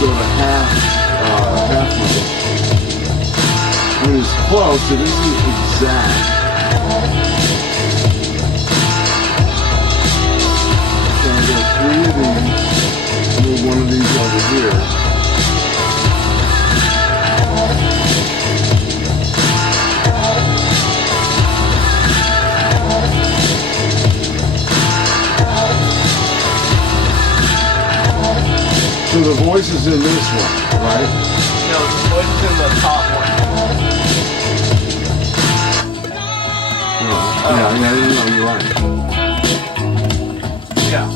sort of half notes. I mean, it's close. It isn't exact. So I got 3 of these. Move one of these over here. So the voice is in this one, right? No, the voice is in the top one. No. Yeah, no, you're right. Yeah.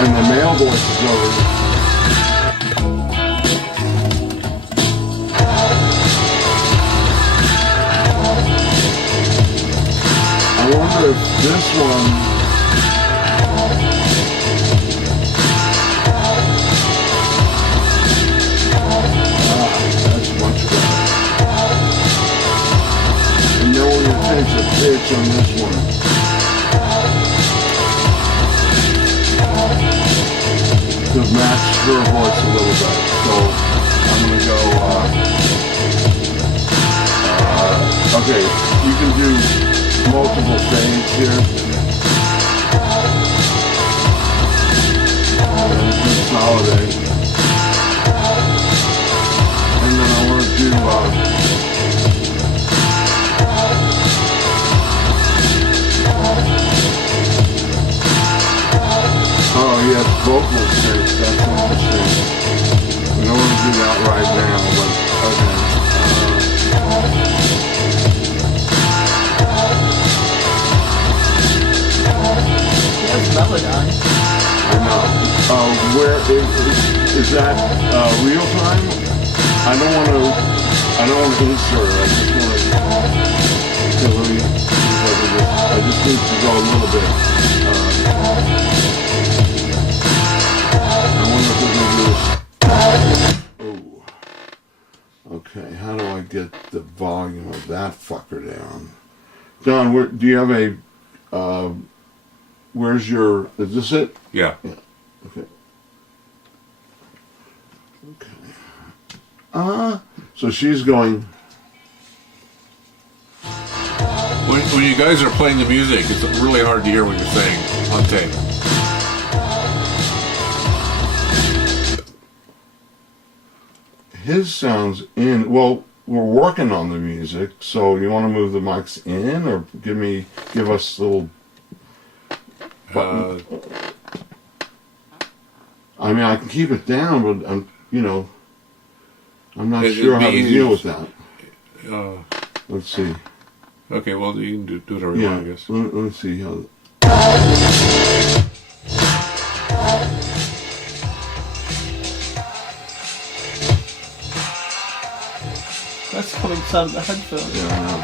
And the male voice is over. I wonder if this one. That's much better. And then we're going to change the pitch on this one. To match her voice a little bit. So I'm going to go, okay, you can do multiple fades here. And then consolidate. And then I want to do, oh yes, vocal sync, that's interesting. We don't want to do that right now, but okay. That's Melodyne. I know. Where is that real time? I don't want to insert it. I just want to. Okay, let me see if I can just. I just need to go a little bit. I wonder if we can do this. Oh. Okay. How do I get the volume of that fucker down? Don, do you have a? Where's your? Is this it? Yeah. Yeah. Okay. Okay. So she's going. When you guys are playing the music, it's really hard to hear what you're saying on tape. His sounds in. Well, we're working on the music, so you want to move the mics in, or give us little. I mean, I can keep it down, but I'm not sure how to deal with that. Let's see. Okay, well, you can do whatever you want, I guess. Let's see how. That's coming out of the headphones. Yeah, I know.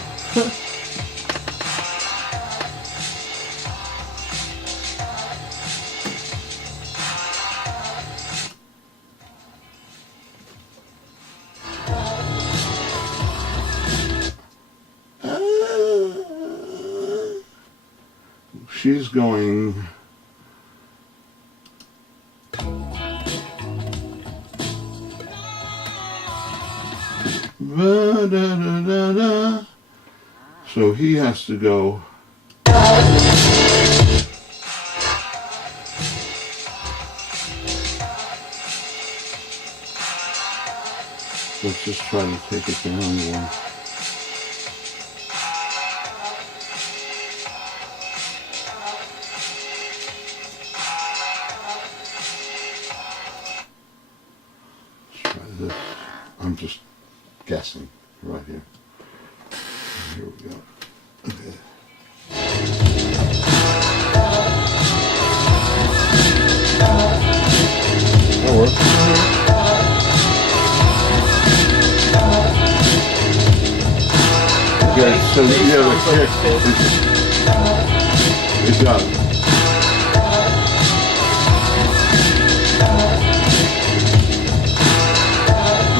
She's going. Da-da-da-da-da. So he has to go. Let's just try to take it down more. I'm just guessing right here. Here we go. Okay. That works. Okay, so yeah, the kick. It does.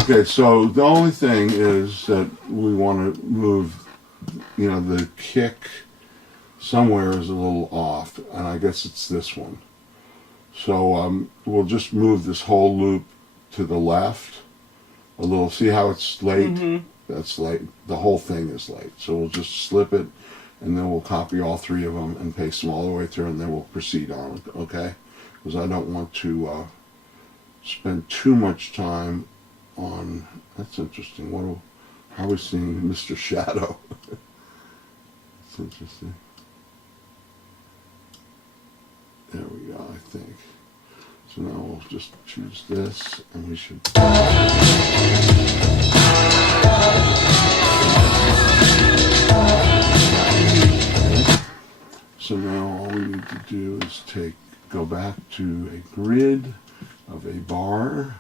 Okay, so the only thing is that we want to move, the kick somewhere is a little off, and I guess it's this one. So we'll just move this whole loop to the left a little. See how it's late? Mhm. That's late. The whole thing is late. So we'll just slip it, and then we'll copy all three of them and paste them all the way through, and then we'll proceed on. Okay? Because I don't want to spend too much time on. That's interesting. How are we seeing Mr. Shadow? That's interesting. There we go, I think. So now we'll just choose this, and we should. So now all we need to do is go back to a grid of a bar,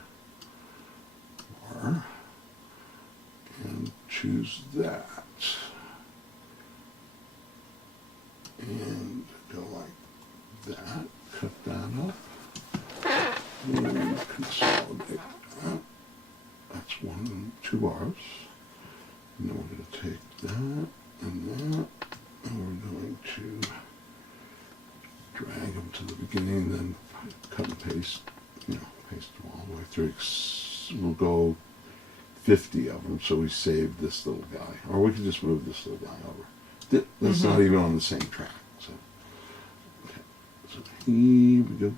and choose that. And go like that, cut that up, and consolidate that. That's 2 bars. And then we're going to take that and that, and we're going to drag them to the beginning, then cut and paste, paste them all the way through. We'll go 50 of them, so we save this little guy. Or we could just move this little guy over. That's not even on the same track. So, okay. So here we go.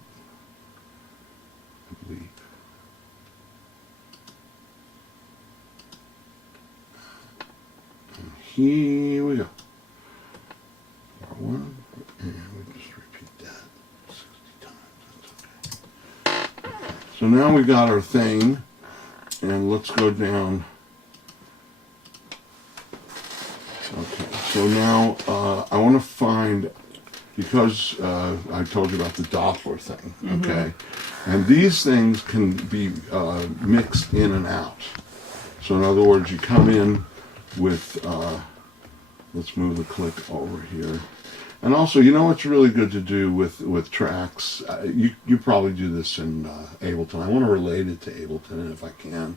I believe. And here we go. Bar 1, and we just repeat that 60 times. That's okay. So now we got our thing, and let's go down. Okay, so now I want to find, because I told you about the Doppler thing, okay? And these things can be mixed in and out. So in other words, you come in with, let's move the click over here. And also, you know what's really good to do with tracks? You probably do this in Ableton. I want to relate it to Ableton if I can.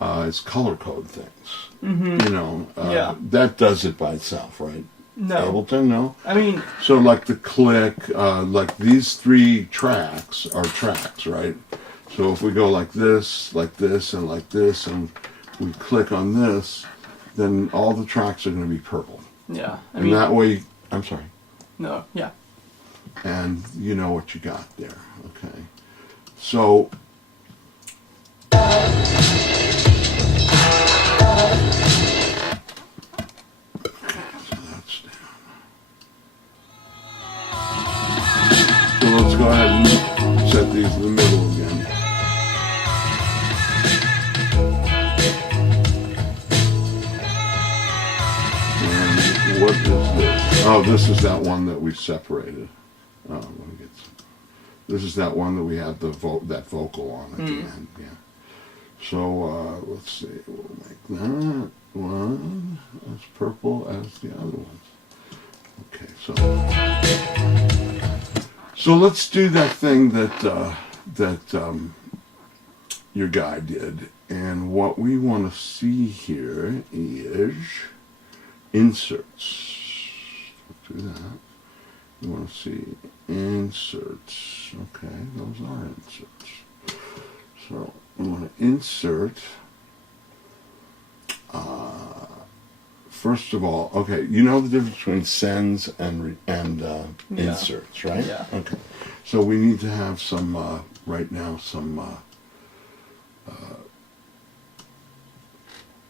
It's color code things. Yeah. That does it by itself, right? No. Ableton, no? I mean, So like the click, like these 3 tracks are tracks, right? So if we go like this, and like this, and we click on this, then all the tracks are going to be purple. yeah. I And mean, that way, I'm sorry. no, yeah. And you know what you got there, okay? So that's down. So let's go ahead and set these in the middle again. And what is this? Oh, this is that one that we separated. Oh, let me get some. This is that one that we had that vocal on at the end, yeah. So let's see, we'll make that one as purple as the other ones. Okay, so let's do that thing that your guy did, and what we want to see here is inserts. Do that. We want to see inserts. Okay, those are inserts. So we want to insert. First of all, okay, you know the difference between sends and inserts, right? Yeah. Okay. So we need to have some right now some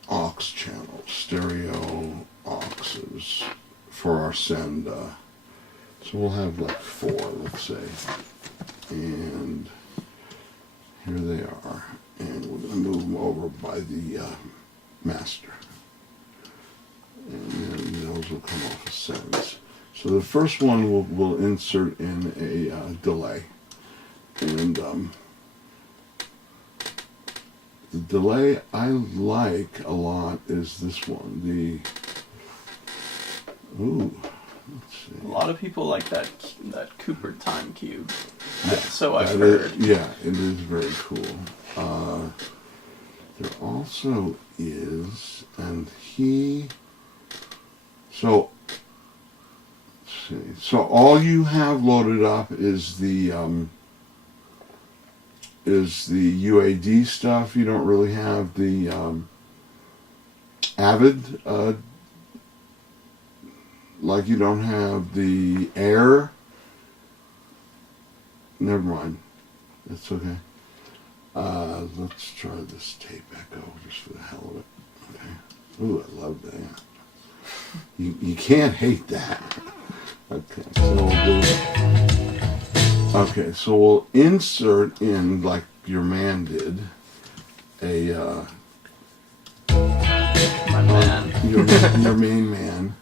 aux channels, stereo auxes for our send. So we'll have like 4, let's say, and here they are, and we're going to move them over by the master, and then those will come off as sends. So the first one we'll insert in a delay, and the delay I like a lot is this one. Let's see. A lot of people like that Cooper time cube. Yeah, So I've that heard. yeah, it is very cool. There also is, and so see. So all you have loaded up is the UAD stuff. You don't really have the Avid, like you don't have the Air. Never mind. That's okay. Let's try this tape echo just for the hell of it. Okay. Ooh, I love that. You can't hate that. Okay, so we'll do. Okay, so we'll insert in, like your man did, a My man. your main man.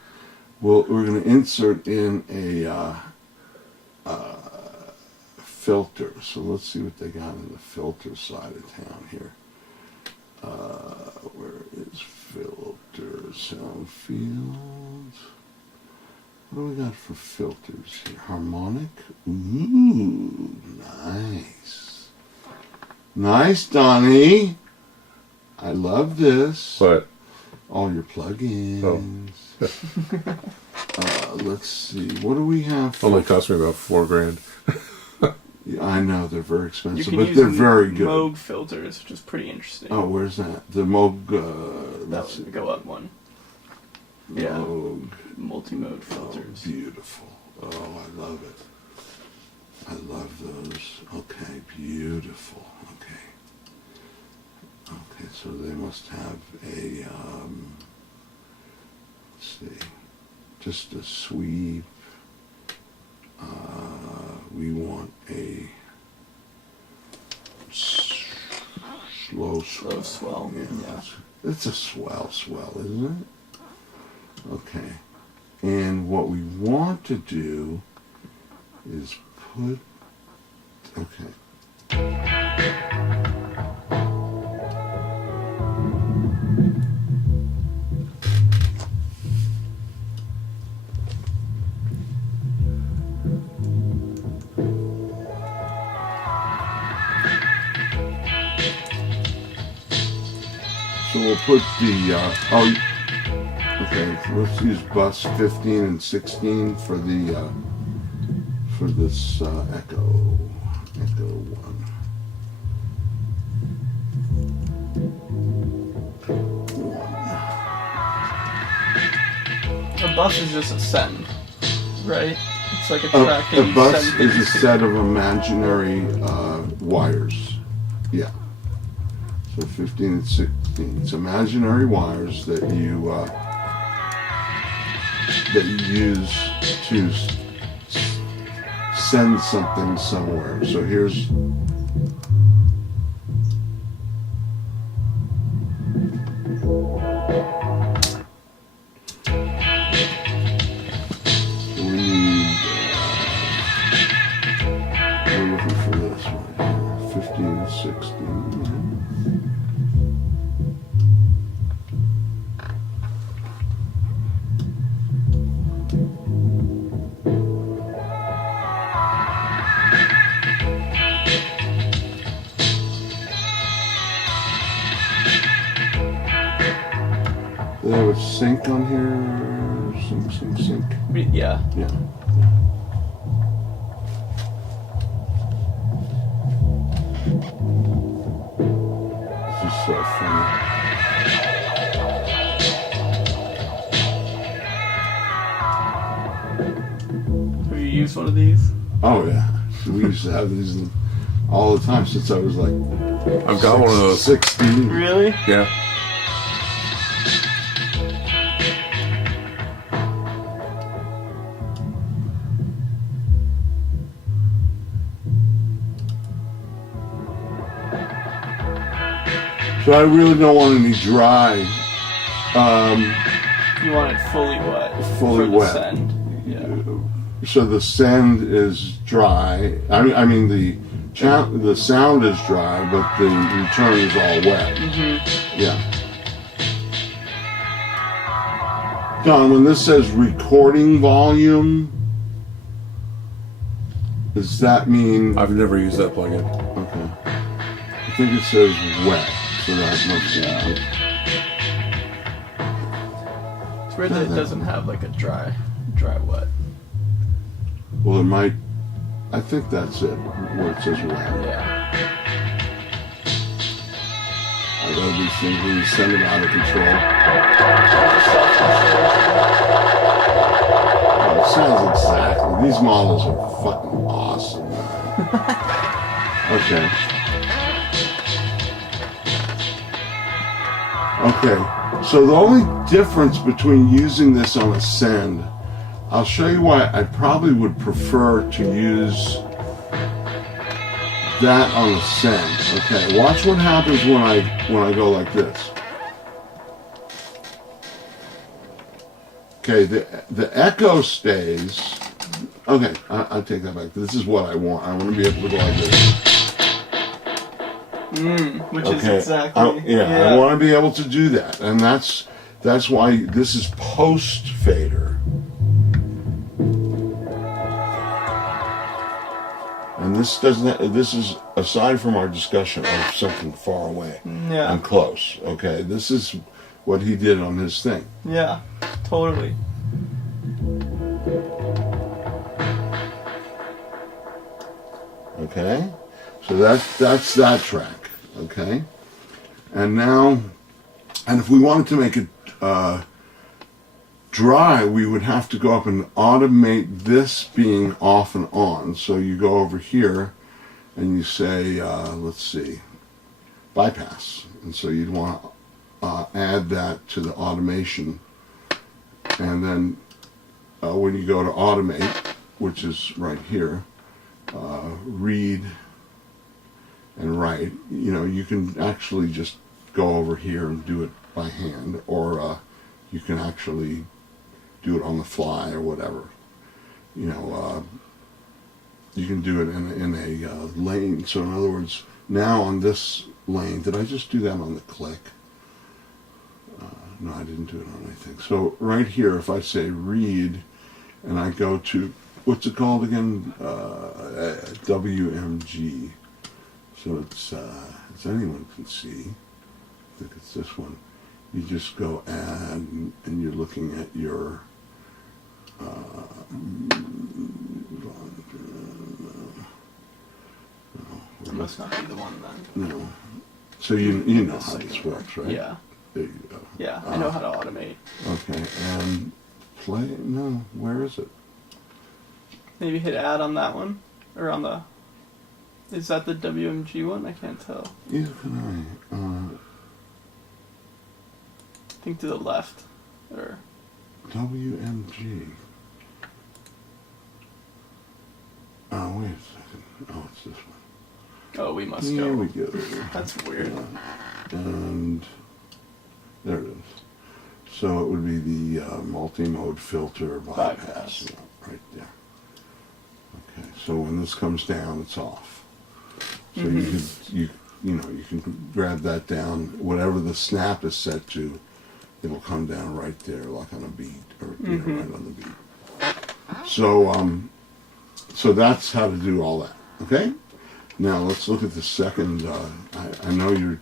We're going to insert in a filter. So let's see what they got in the filter side of town here. Where is filter? Sound fields. What do we got for filters here? Harmonic? Ooh, nice. Nice, Donnie. I love this. But All your plugins. Let's see. What do we have for... only cost me about $4,000. Yeah, I know, they're very You expensive, can but use they're very good. Moog filters, which is pretty interesting. Oh, where's that? The Moog... that let's would see. go up one. Yeah. Moog. Multi-mode Oh, filters. beautiful. Oh, I love it. I love those. Okay, beautiful. Okay. Okay, so they must have a, let's see, just a sweep. We want a slow swell. Yeah. It's a swell, isn't it? Okay. And what we want to do is put, okay. So we'll put the, okay, so let's use bus 15 and 16 for the, for this echo 1. A bus is just a send, right? It's like a A tracking bus send is a thing. set of imaginary wires. Yeah. So 15 and 16. It's imaginary wires that you use to send something somewhere. So here's. We need. We're looking for this one here. 15 and 16. Do they have a sync on here? Sync. Yeah. Yeah. This is so funny. Have you used one of these? Oh yeah, we used to have these all the time since I was like I've got one of those. 16. Really? Yeah. So I really don't want any dry. You want it fully wet. Fully for the wet. Send. Yeah. So the send is dry. I mean the sound is dry, but the return is all wet. Mm-hmm. Yeah. Don, when this says recording volume, does that mean? I've never used that plugin. Okay. I think it says wet, so that must be it. It's weird that it doesn't have like a dry wet. Well, it might. I think that's it. Where it says red. Yeah. I love these things when you send them out of control. Oh, it sounds exactly. These models are fucking awesome. Okay. Okay. So the only difference between using this on a send, I'll show you why I probably would prefer to use that on a send. Okay, watch what happens when I go like this. Okay, the echo stays. Okay, I take that back. This is what I want. I want to be able to go like this. Which Okay. is exactly. I want to be able to do that, and that's why this is post fader. And this doesn't. This is aside from our discussion of something far away Yeah. and close. Okay, this is what he did on his thing. Yeah. Totally. Okay, so that's that track. Okay, and now, and if we wanted to make it dry, we would have to go up and automate this being off and on. So you go over here and you say, let's see, bypass. And so you'd want to add that to the automation. And then when you go to automate, which is right here, read and write, you can actually just go over here and do it by hand, or you can actually do it on the fly or whatever. You can do it in a lane. So in other words, now on this lane, did I just do that on the click? No, I didn't do it on anything. So right here, if I say read, and I go to, what's it called again? WMG. So it's anyone can see. I think it's this one. You just go add, and you're looking at your It must not be the one then. no. So you know how this works, right? Yeah. There you go. Yeah. I know how to automate. Okay, and play. No, where is it? Maybe hit add on that one, or on the. Is that the WMG one? I can't tell. Either can I. I think to the left, or. WMG. Oh, wait a second. Oh, it's this one. Oh, we must Here go. we go. That's weird. And there it is. So it would be the multi-mode filter bypass. Right there. Okay, so when this comes down, it's off. So you can grab that down. Whatever the snap is set to, it'll come down right there, like on a beat, or right on the beat. So that's how to do all that. Okay. Now let's look at the second. I know you're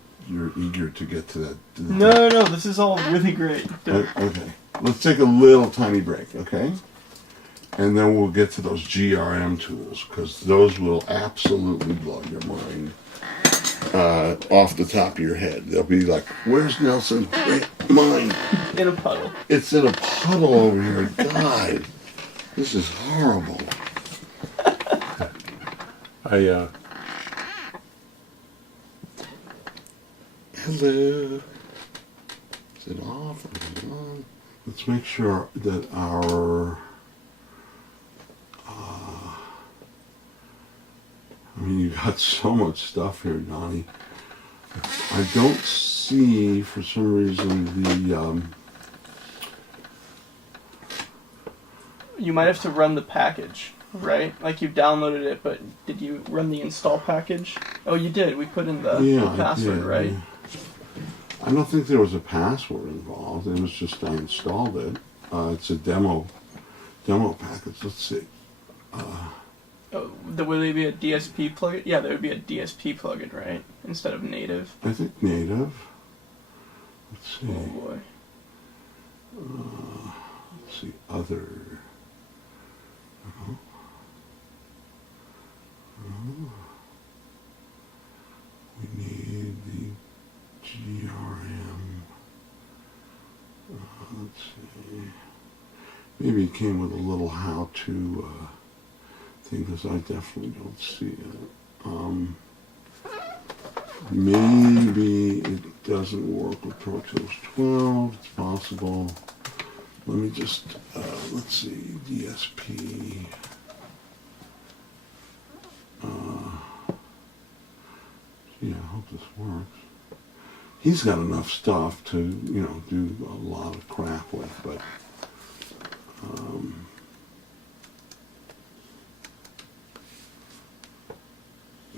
eager to get to that. No, this is all really great. Okay. Let's take a little tiny break. Okay. And then we'll get to those GRM tools, because those will absolutely blow your mind off the top of your head. They'll be like, "Where's Nelson's great mind? In a puddle. It's in a puddle over here. God, this is horrible." Hello. Is it off or is it on? Let's make sure that our you got so much stuff here, Donnie. I don't see, for some reason, the You might have to run the package, right? Like you downloaded it, but did you run the install package? Oh, you did. We put in the password, I did, right? yeah. I don't think there was a password involved. It was just I installed it. It's a demo package. Let's see. Would there be a DSP plugin? Yeah, there would be a DSP plugin, right? Instead of native. I think native. Let's see. Oh boy. Let's see. Other. let's see. Maybe it came with a little how-to thing, because I definitely don't see it. Maybe it doesn't work with Pro Tools 12. It's possible. Let me just, let's see, DSP. Yeah, I hope this works. He's got enough stuff to, you know, do a lot of crap with, but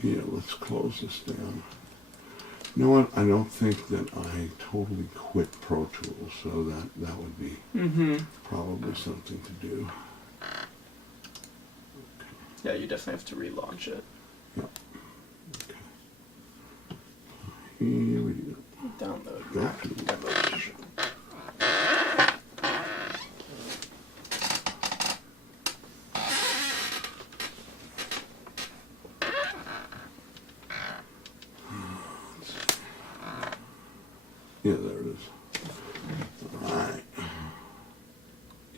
yeah, let's close this down. You know what? I don't think that I totally quit Pro Tools, so that would be probably something to do. Yeah, you definitely have to relaunch it. Yeah. Okay. Here we go. Download. Go to yeah, there it is. All right.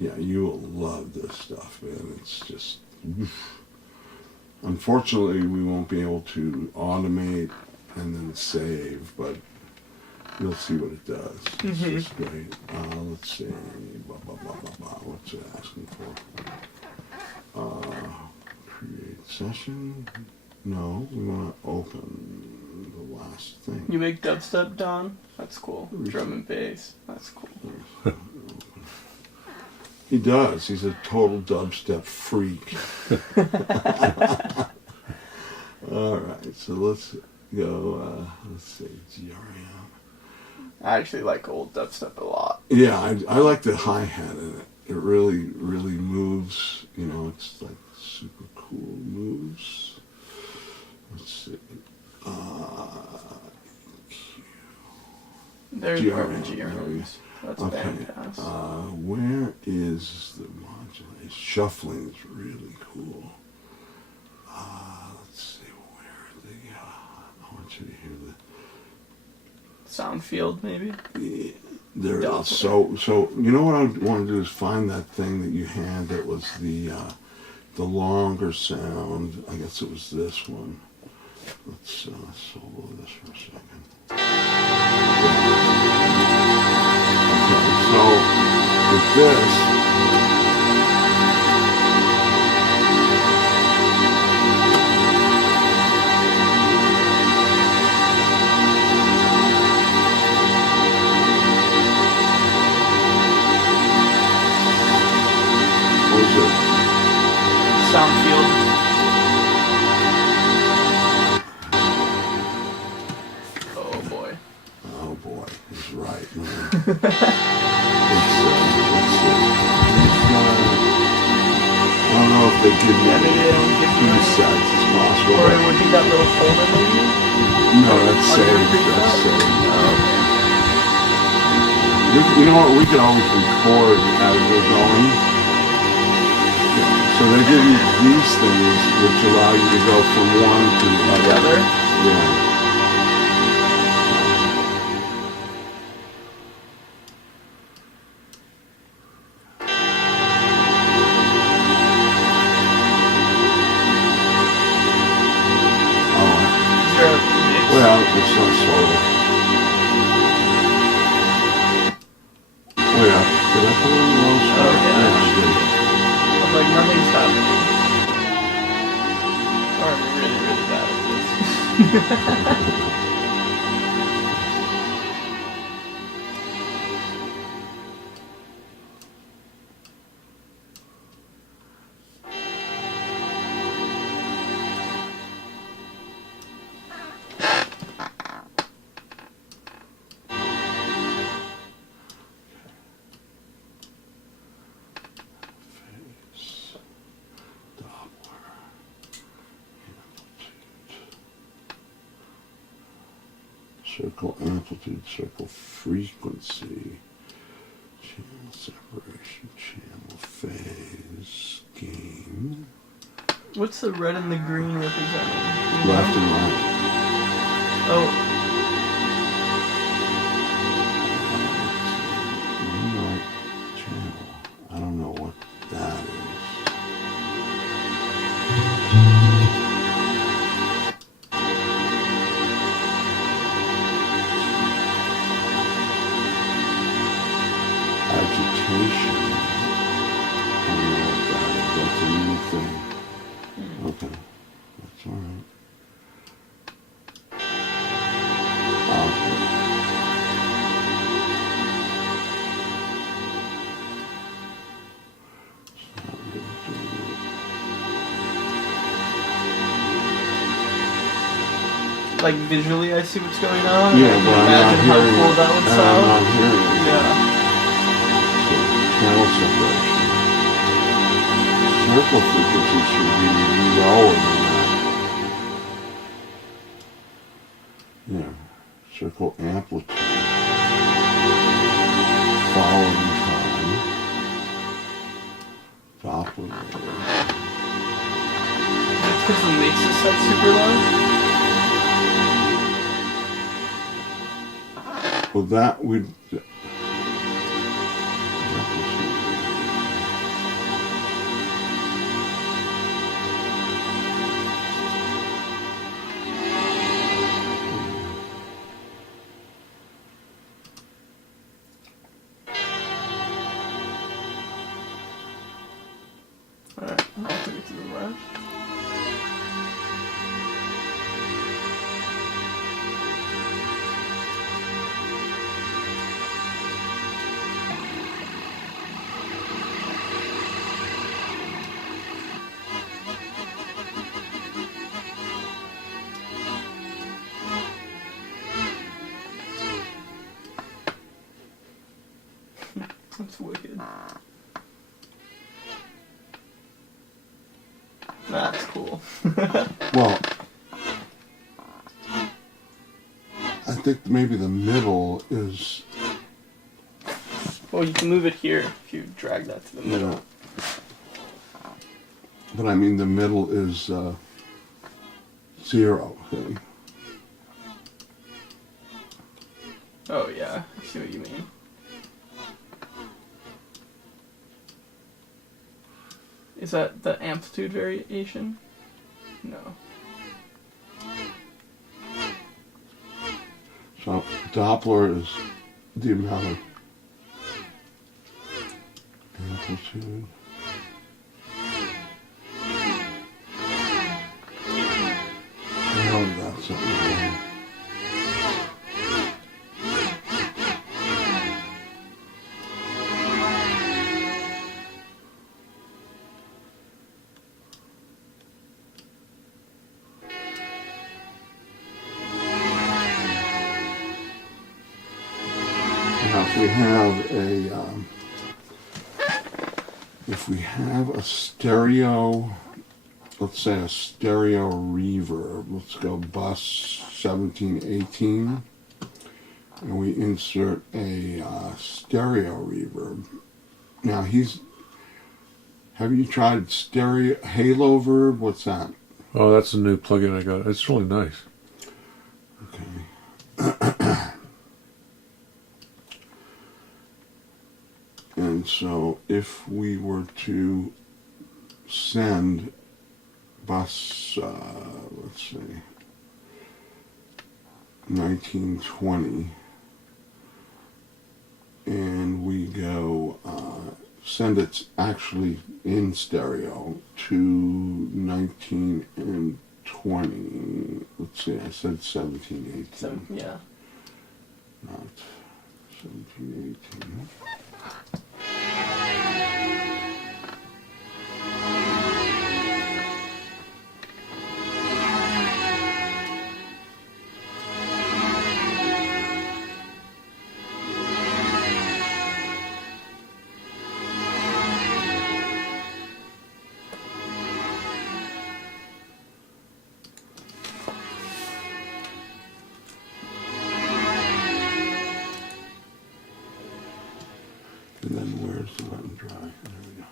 Yeah, you will love this stuff, man. It's just... Unfortunately, we won't be able to automate and then save, but you'll see what it does. It's just great. Let's see. Blah, blah, blah, blah, blah. What's it asking for? Create session. No, we want to open the last thing. You make dubstep, Don? That's cool. Drum and bass. That's cool. He does. He's a total dubstep freak. All right, so let's go. Let's see, GRM. I actually like old dubstep a lot. Yeah, I like the hi-hat in it. It really, really moves. You know, it's like super cool moves. Let's see. There's GRM, more GRMs. That's okay. fantastic. Where is the modulation? Shuffling is really cool. Let's see where I want you to hear the Sound field, maybe? Yeah, there it is. Doppler. So you know what I want to do is find that thing that you had that was the longer sound. I guess it was this one. Let's solo this for a second. Okay, so with this. Sound field. Oh boy. Oh boy, he's right, man. Let's see. I don't know if they give me Yeah, maybe they don't give you any. presets. It's possible. Or but- it would be that little folder, maybe? No, that's Under saved. preset? That's saved. Oh, You know what? We can always record as we're going. So they give you these things which allow you to go from one to the other. Yeah. Is there a mix? Well, it's not solo. Oh yeah. Did I put it in the wrong spot? Oh, yeah. I did. I was like, nothing's happening. Or I'm really, really bad at this. Phase, Doppler, amplitude, circle amplitude, circle frequency, channel separation, channel phase, gain, What's the red and the green representing? Do you know? left and right. Oh, Right. all right. Like visually, I see what's going on. Yeah, I can but I'm not imagine how hearing cool it. that would I'm sound. not hearing it. Yeah. So, channel separation. Circle frequency should be lower than that. Yeah. Circle amplitude. Following time. Doppler wave. It's because the mix is set super low. Well, that would. Alright, I'll take it to the left. That's wicked. That's cool. Well, I think maybe the middle is. Well, you can move it here if you drag that to the middle. Yeah. But I mean, the middle is 0. See? Oh yeah, I see what you mean. Is that the amplitude variation? No. So Doppler is the amount of amplitude. Oh, that's it. Now, if we have a stereo, let's say a stereo reverb, let's go bus 1718, and we insert a stereo reverb. Now have you tried stereo Halo Verb? What's that? Oh, that's a new plugin I got. It's really nice. Okay. And so if we were to send bus, let's see, 1920, and we go, send it actually in stereo to 19 and 20, let's see, I said 1718. So yeah. Not 1718. And then where's the wet and dry? There we go.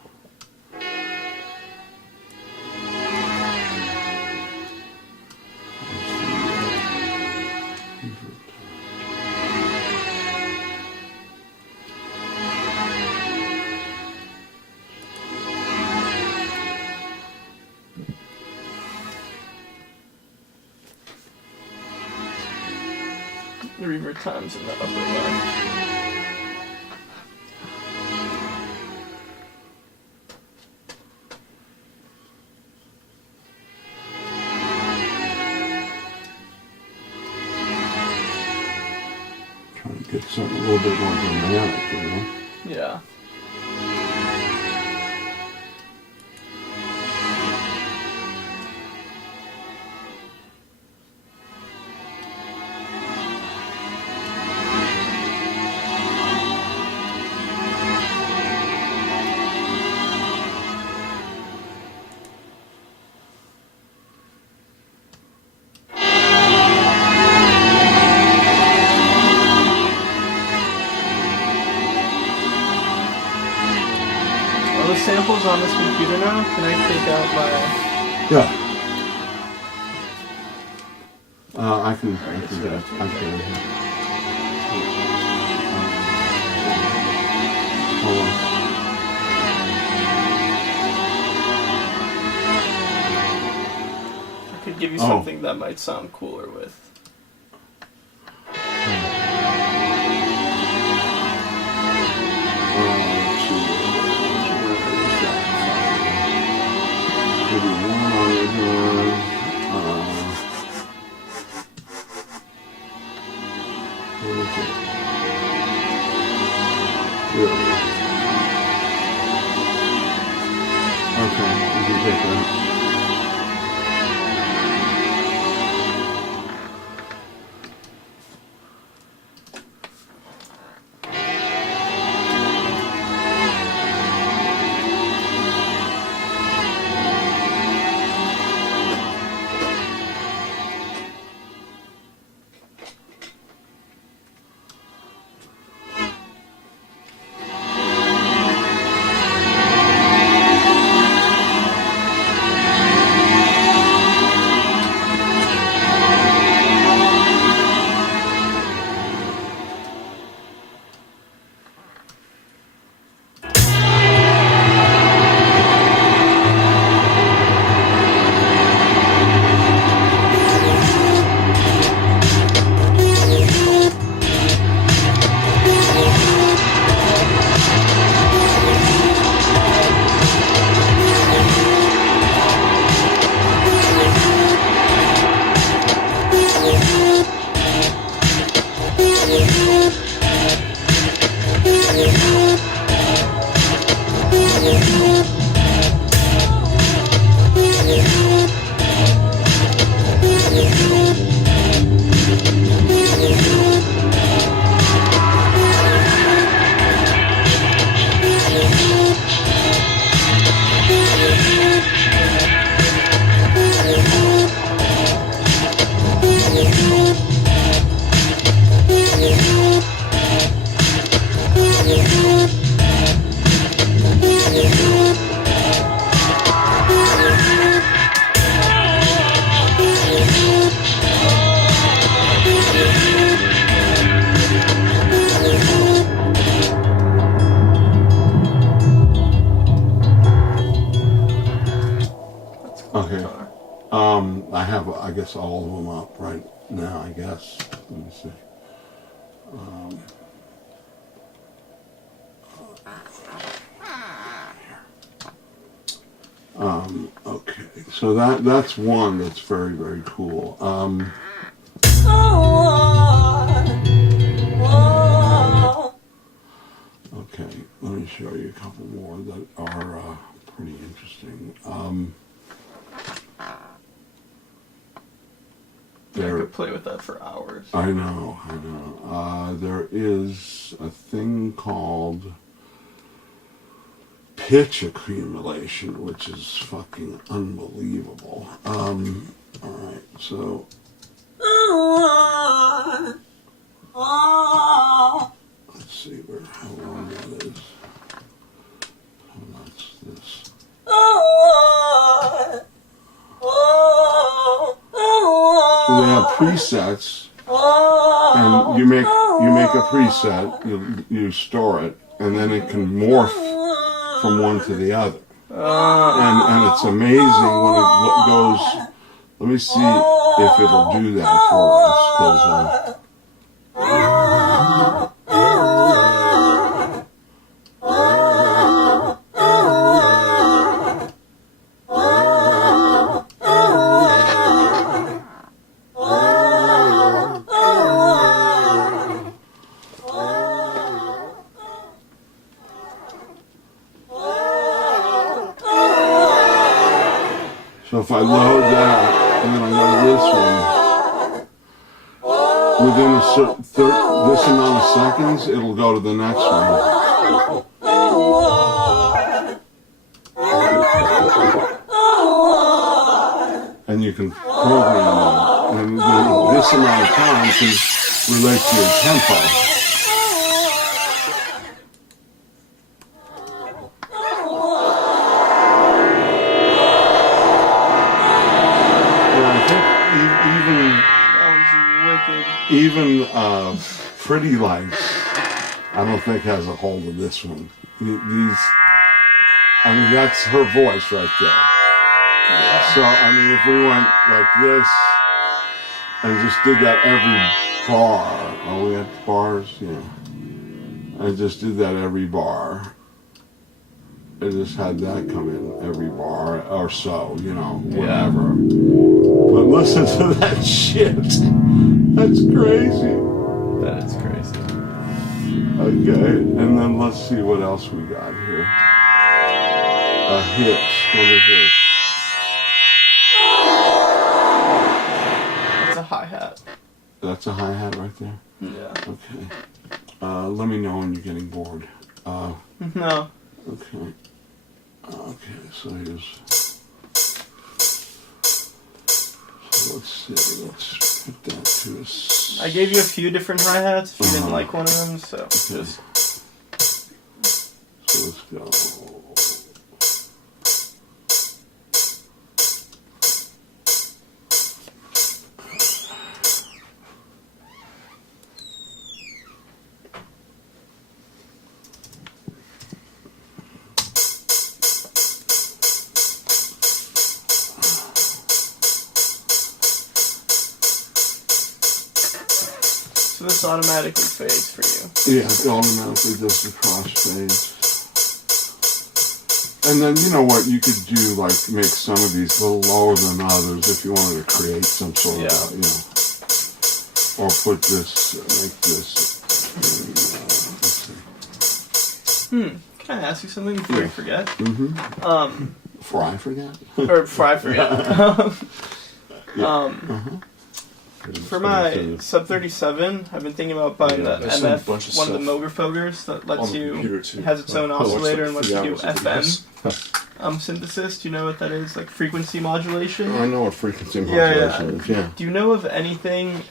The reverb times in the upper left. get something a little bit more dramatic, you know? Yeah. Are the samples on this computer now? Can I take out my... Yeah. I can do it. Hold on. I could give you Oh. something that might sound cooler with. Let's see. Where is that? Maybe one on the where is it? There it is. Okay, we can take that. Okay. I have, I guess, all of them up right now, I guess. Let me see. Okay, so that's one that's very, very cool. Okay, let me show you a couple more that are pretty interesting. I could play with that for hours. I know. There is a thing called pitch accumulation, which is fucking unbelievable. Alright, so... Let's see how long that is. Oh, that's this. So they have presets, and you make a preset, you store it, and then it can morph from one to the other. And it's amazing when it goes. Let me see if it'll do that for us, because I load that and then I go to this one, within this amount of seconds, it'll go to the next one. And you can program it. And this amount of time can relate to your tempo. Even Pretty Lights, I don't think has a hold of this one. That's her voice right there. Yeah. So, if we went like this and just did that every bar, we had bars? Yeah. I just did that every bar. I just had that come in every bar or so, whatever. Yeah. But listen to that shit. That's crazy. That is crazy. Okay, and then let's see what else we got here. Hits. What is this? That's a hi-hat. That's a hi-hat right there? Yeah. Okay. Let me know when you're getting bored. No. Okay. Okay, so here's... Let's see, let's put that to us. I gave you a few different hi-hats if you didn't like one of them, so okay. So let's go. So this automatically fades for you. Yeah, it automatically does the crossfades. And then, you know what, you could do, make some of these a little lower than others if you wanted to create some sort of, or put this, make this, let's see. Can I ask you something before you forget? Mm-hmm. Before I forget? Or before I forget. For my Sub 37, I've been thinking about buying the MF, one of the Moger Fogers that lets you, has its own oscillator and lets you do FM synthesis. Do you know what that is? Like frequency modulation? I know what frequency modulation is, yeah. Do you know of anything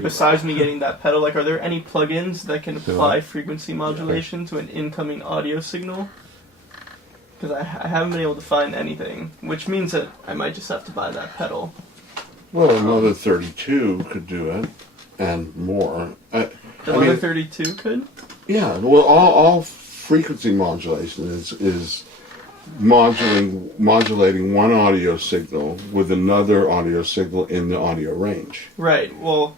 besides me getting that pedal? Like, are there any plugins that can apply frequency modulation to an incoming audio signal? Because I haven't been able to find anything, which means that I might just have to buy that pedal. Well, another 32 could do it, and more. Another 32 could? Yeah, well, all frequency modulation is modulating one audio signal with another audio signal in the audio range. Right, well,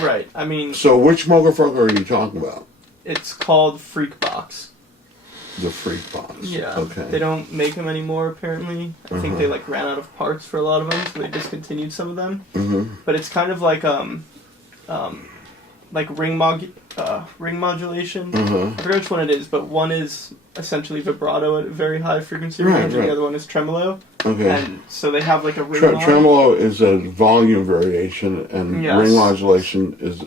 right, So which Mogerfoger are you talking about? It's called Freakbox. The Freakbox. Yeah. Okay. They don't make them anymore, apparently. I think they ran out of parts for a lot of them, so they discontinued some of them. Mm-hmm. But it's kind of like ring modulation. I forget which one it is, but one is essentially vibrato at a very high frequency range, and the other one is tremolo. Okay. And so they have like a ring tremolo is a volume variation, and ring modulation is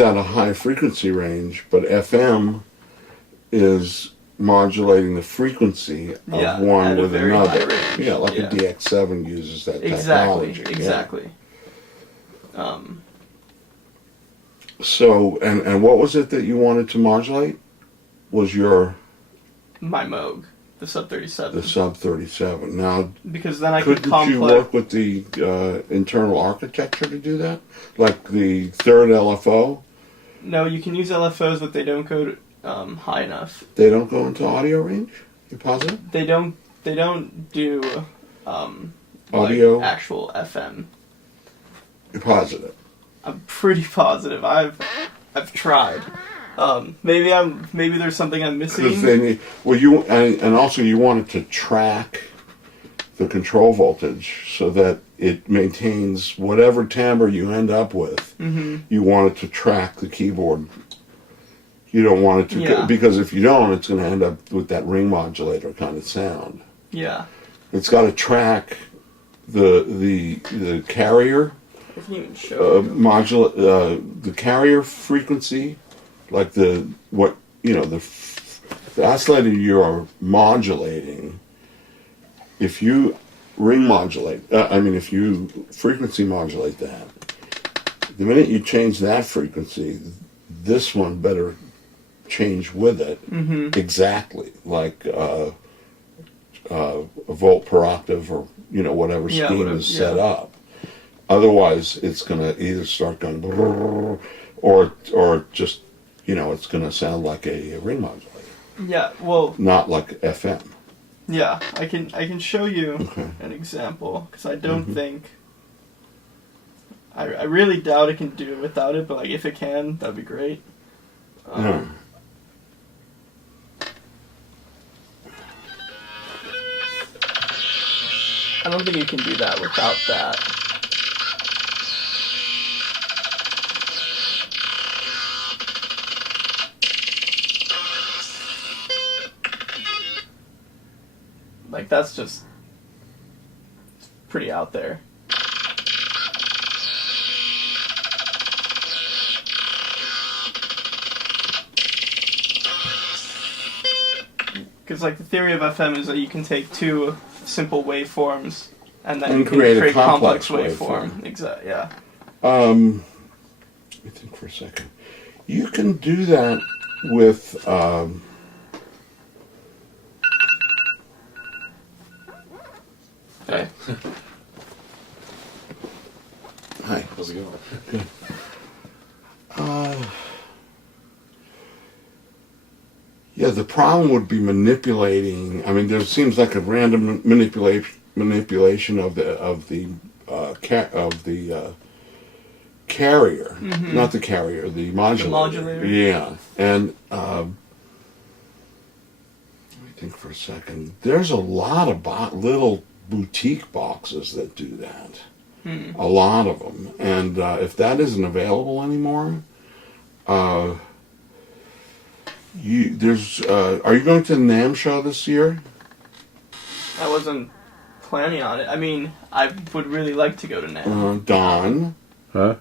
at a high frequency range, but FM is modulating the frequency of one with another. Yeah, like a DX7 uses that technology. Exactly. So, and what was it that you wanted to modulate? Was my Moog, the Sub 37. The Sub 37. Now, because then I could you work with the internal architecture to do that? Like the third LFO? No, you can use LFOs, but they don't go high enough. They don't go into audio range? You positive? They don't do audio actual FM. You're positive? I'm pretty positive. I've tried. Maybe there's something I'm missing. And also you wanted to track the control voltage so that it maintains whatever timbre you end up with. Mm-hmm. You want it to track the keyboard. You don't want it to, because if you don't, it's going to end up with that ring modulator kind of sound. Yeah. It's got to track the carrier I can even show you. the carrier frequency, like the oscillator you are modulating. If you if you frequency modulate that, the minute you change that frequency, this one better change with it exactly, like a volt per octave, or whatever scheme is set up. Otherwise, it's going to either start going or just it's going to sound like a ring modulator. Yeah, well, Not like FM. yeah, I can show you an example, because I don't think I really doubt it can do it without it, but like if it can, that'd be great. No. I don't think you can do that without that. Like, that's just pretty out there. Because, like, the theory of FM is that you can take two simple waveforms and then you can create a create complex complex waveform. Exactly, yeah. Let me think for a second. You can do that with Okay. hi. How's it going? Good. Yeah, the problem would be manipulating. I mean, there seems like a random manipulation of the carrier, not the carrier, the modulator. The modulator. Yeah, and let me think for a second. There's a lot of little boutique boxes that do that. A lot of them, and if that isn't available anymore, are you going to the NAMM show this year? I wasn't planning on it. I mean, I would really like to go to NAMM. Don, Huh?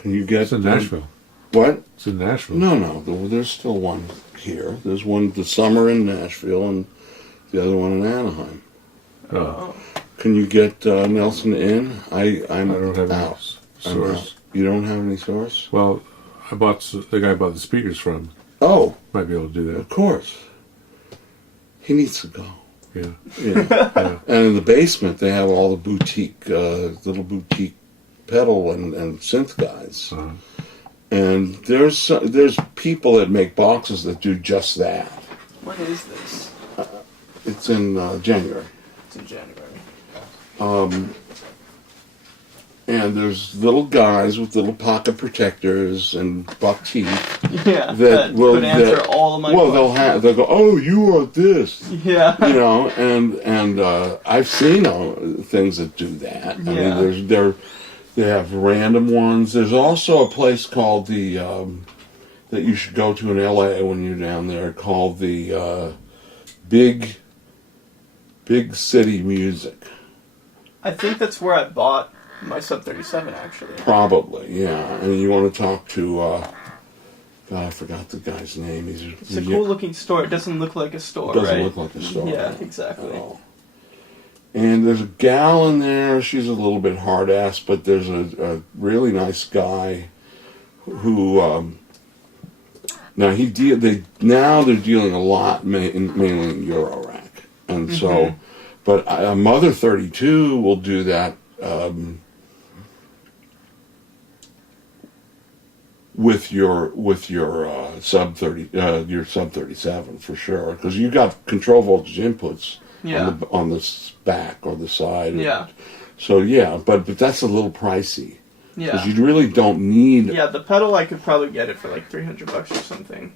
can you get It's in Nashville. What? It's in Nashville. No. There's still one here. There's one this summer in Nashville, and the other one in Anaheim. Oh. Can you get Nelson in? I don't have any out. source. You don't have any source? Well, the guy I bought the speakers from. Oh, Might be able to do that. of course. He needs to go. Yeah. Yeah. Yeah. And in the basement, they have all the boutique, little boutique pedal and synth guys. Uh-huh. And there's people that make boxes that do just that. When is this? It's in January. It's in January. And there's little guys with little pocket protectors and buck teeth Yeah, that will could answer all of my questions. they'll go, oh, you are this. Yeah. And I've seen things that do that. I Yeah. mean, they have random ones. There's also a place called that you should go to in LA when you're down there, called the Big City Music. I think that's where I bought my Sub 37, actually. Probably, yeah. And you want to talk to God, I forgot the guy's name. It's a cool looking store. It doesn't look like a store, Doesn't right? look like a store. Yeah, exactly. at all. And there's a gal in there. She's a little bit hard ass, but there's a really nice guy who now they're dealing a lot mainly in Eurorack, and so, but a Mother 32 will do that. With your sub 37 for sure, because you got control voltage inputs on the back or the side. Yeah. So yeah, but that's a little pricey. Yeah. Because you really don't need. Yeah, the pedal I could probably get it for like $300 or something.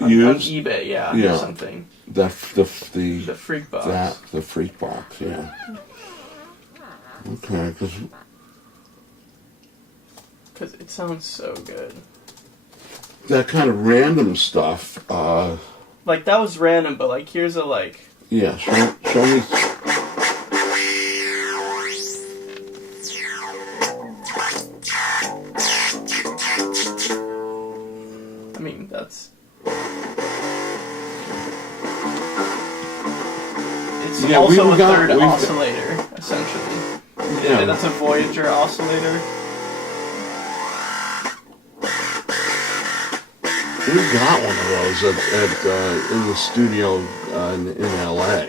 On Used? eBay, Yeah. or something. The Freak box. the freak box, yeah. Okay, Because it sounds so good. that kind of random stuff. Like, that was random, but like, here's a like. Yeah, show me. Yeah, also a got- third we've- oscillator, essentially. Yeah. That's a Voyager oscillator. We got one of those in the studio in L.A.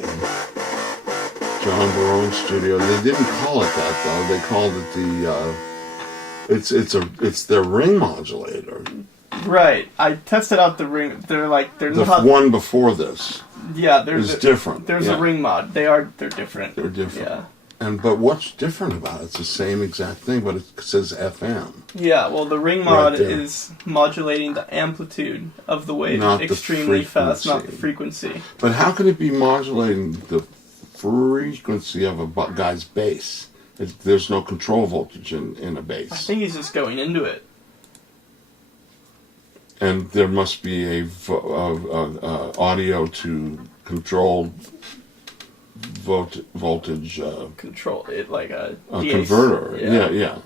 John Barone studio. They didn't call it that though. They called it it's their ring modulator. Right. I tested out the ring. They're The not. one before this Yeah, there's is different. There's Yeah. a ring mod. They're different. They're different. Yeah. But what's different about it? It's the same exact thing, but it says FM. Yeah, well, the ring mod Right there. is modulating the amplitude of the wave Not the extremely fast, not the frequency. frequency. But how can it be modulating the frequency of a guy's bass? There's no control voltage in a bass. I think he's just going into it. And there must be a audio to control voltage Control it like a DAC. converter. Yeah.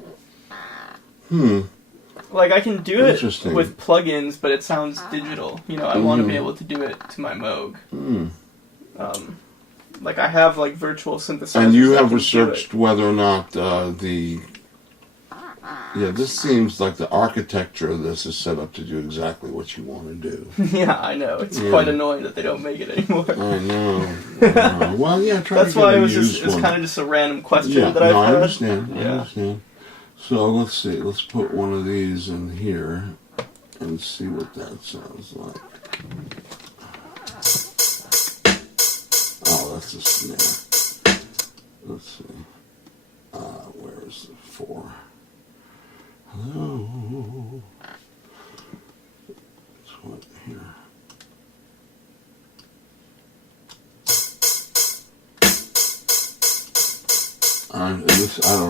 Like I can do it Interesting. with plugins, but it sounds digital. I want to be able to do it to my Moog. Like I have like virtual synthesizers. And you that have can do researched it. whether or not this seems like the architecture of this is set up to do exactly what you want to do. Yeah, I know. It's Yeah. quite annoying that they don't make it anymore. I know. Well, yeah, try That's to why get it a was used it's one. kind of just a random question Yeah, that I've no, I had. understand. I Yeah. understand. So let's see. Let's put one of these in here and see what that sounds like. Oh, that's a snare. Let's see. Where is the 4? Hello. It's what here? I don't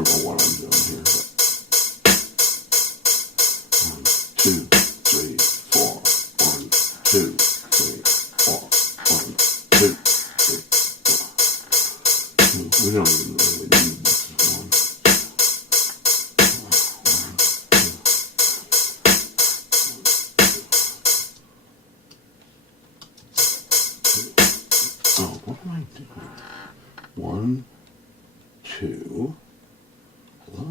know what I'm doing here, but 1, 2, 3, 4. 1, 2, 3, 4. 1, 2, 3, 4. We don't even really need this one. 1, 2. Oh, what am I doing? 1, 2. Hello.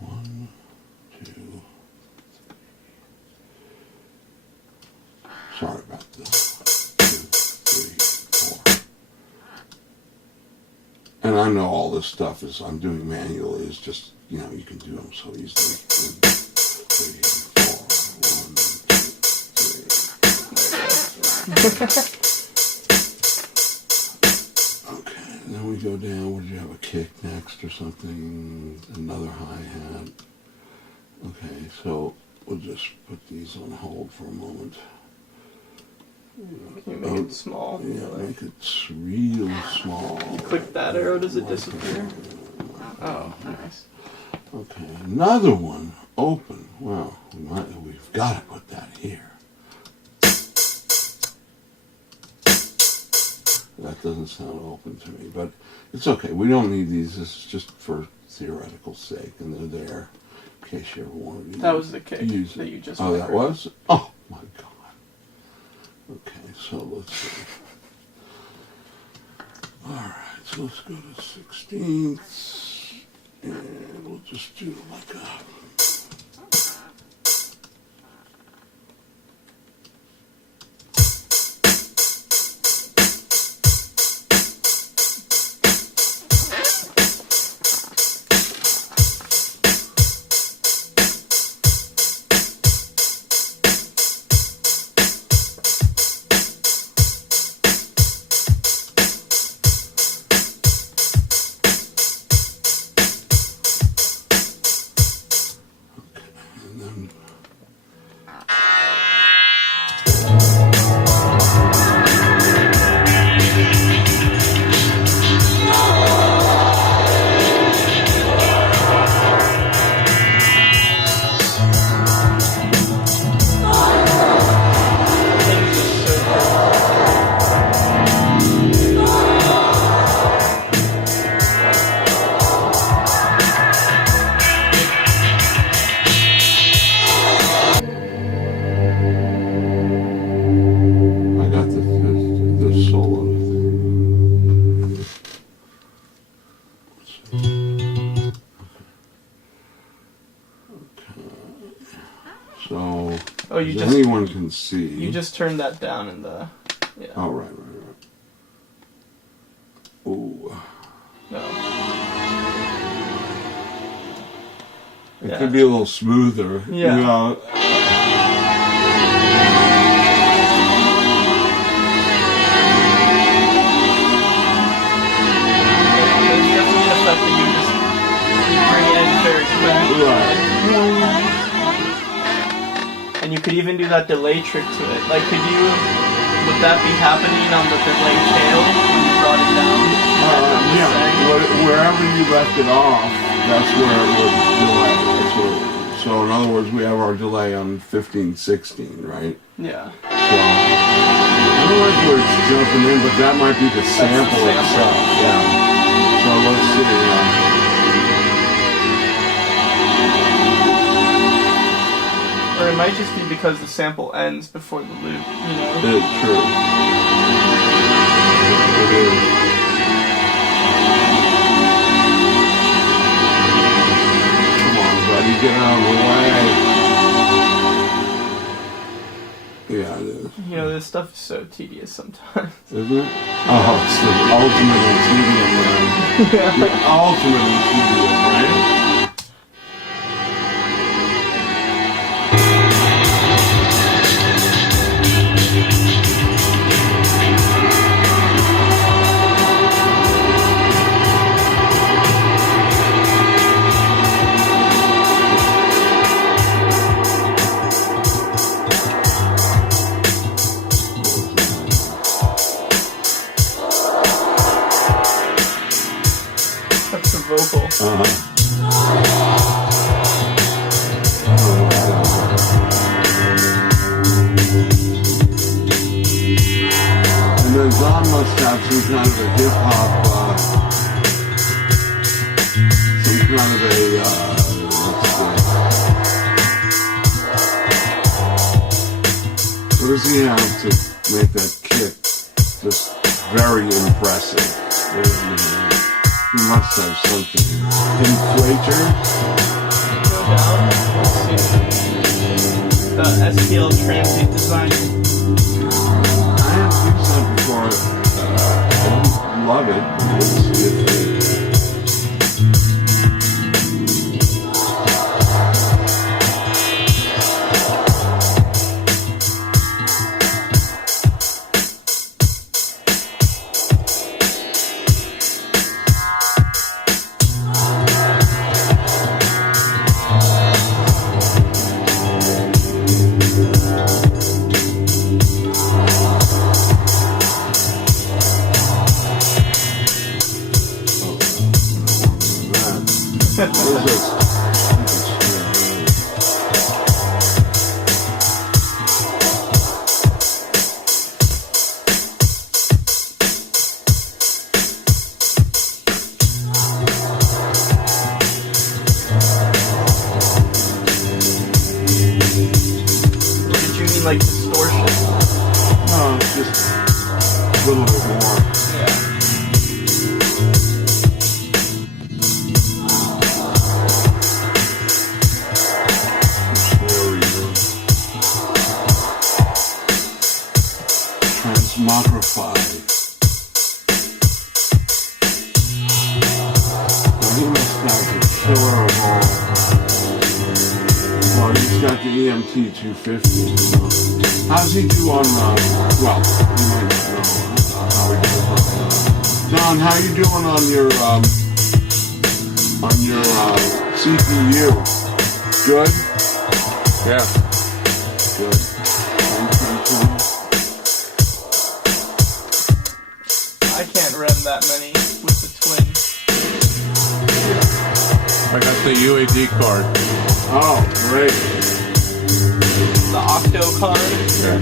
1, 2. Sorry about this. 2, 3, 4. And I know all this stuff is I'm doing manually. It's just you can do them so easily. 1, 3, 4. 1, 2, 3. Okay, and then we go down. Would you have a kick next or something? Another hi-hat. Okay, so we'll just put these on hold for a moment. Can you make it small? Yeah, make it real small. Click that arrow, does it disappear? Oh, nice. Okay, another one. Open. Well, we've got to put that here. That doesn't sound open to me, but it's okay. We don't need these. This is just for theoretical sake, and they're there in case you ever wanted to That was the kick use that it. you just Oh, that remembered. was? Oh, my God. Okay, so let's see. All right, so let's go to 16th, and we'll just do like a... So, Oh, you as just anyone can see. you just turned that down in the. Yeah. Oh, right. Ooh. No. It Yeah. could be a little smoother. Yeah. You know, There's definitely an effect that you just bring in very quick. right. And you could even do that delay trick to it. Like, would that be happening on the delay tail when you brought it down? Yeah, wherever you left it off, that's where it would delay. So in other words, we have our delay on 15, 16, right? Yeah. So, I don't like where it's jumping in, but that might be the sample sample. itself. Yeah. So let's see. Or it might just be because the sample ends before the loop, you know? It's true. It is. Come on, buddy, get out of the way. Yeah, it is. You know, this stuff is so tedious sometimes. Isn't it? Oh, it's the ultimate in tedium, man. The ultimate in tedium, right? That's the vocal. And then Zahn must have some kind of a hip hop, some kind of a, what does he have to make that kick just very impressive? He must have something. Inflator? Go down. Let's see. The SPL transient design. I have used that before. I don't love it. It's a thing. What is this? Or did you mean like distortion? No, it's just a little bit more. Yeah. Transmogrify. Now he must have the killer of all. Well, he's got the EMT 250. So. How's he do on, well, you might not know how he does on, Don, how you doing on your CPU? Good? Yeah. Good. I can't run that many with the twin. I got the UAD card. Oh, great. The Octo card. Yeah.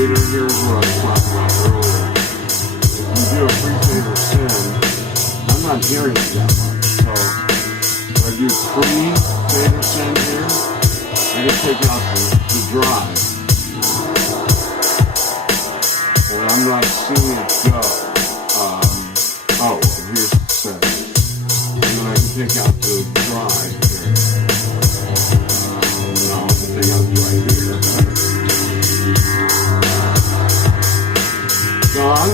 fader, here's what I was talking about earlier. If you do a pre-fader send, I'm not hearing it that much. So if I do pre-fader send here, I can take out the drive. And I'm not seeing it go. Here's the send. And then I can take out the drive here. No, I can take out the drive here. Don,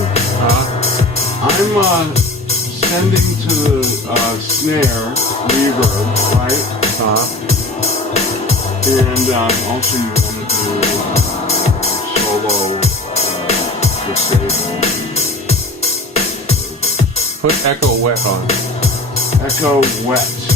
I'm sending to the snare reverb, right? And also you want to do solo disable. Put echo wet on. Echo wet.